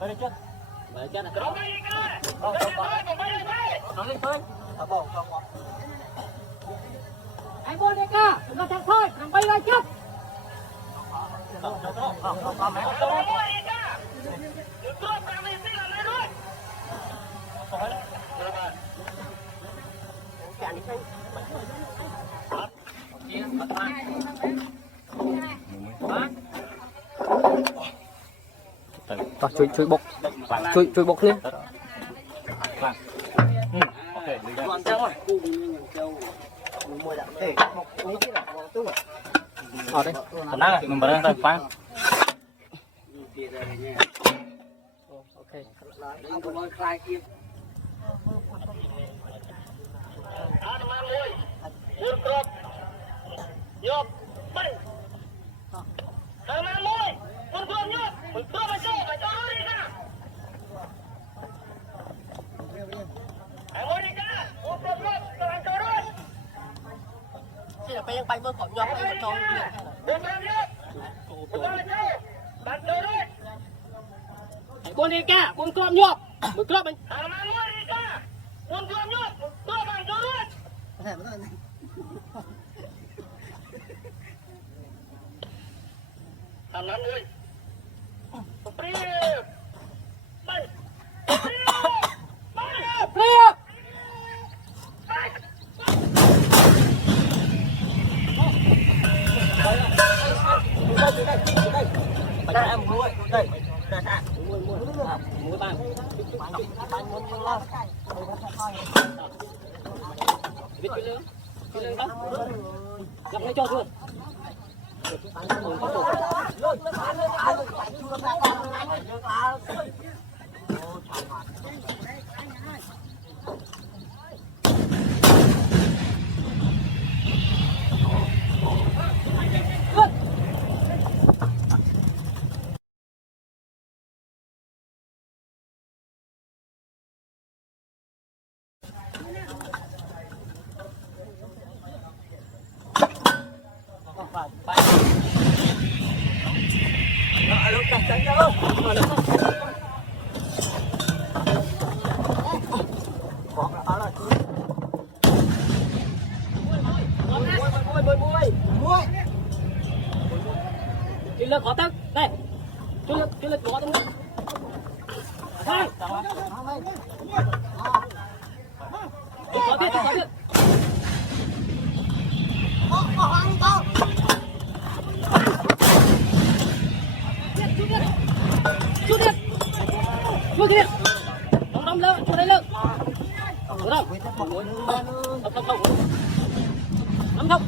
Đây chết. Đây chết này. Không lên thôi. Thả bỏ không. Anh buôn đi ca, đừng có thằng thôi, thằng bay ra trước. Chui bốc, chui bốc lên. Ở đây, khả năng mình bật lên khoan. Ok. Chỉ là bây giờ bay mơ khỏi nhóc đây cho buôn đi ca, buôn cơm nhóc, buôn cơm mình. Làm lắm ơi. Clear. Đây em mua đây. Đây à. Mua bạn. Bạn muốn nhiều lắm. Biết cái lưng. Cái lưng đó. Gặp lấy cho luôn. Cái lực khó tăng, đây. Cái lực khó tăng. Đây. Có biết. Chú đi. Đóng lơ, chú đây lơ. Được không? Không. Nắm không.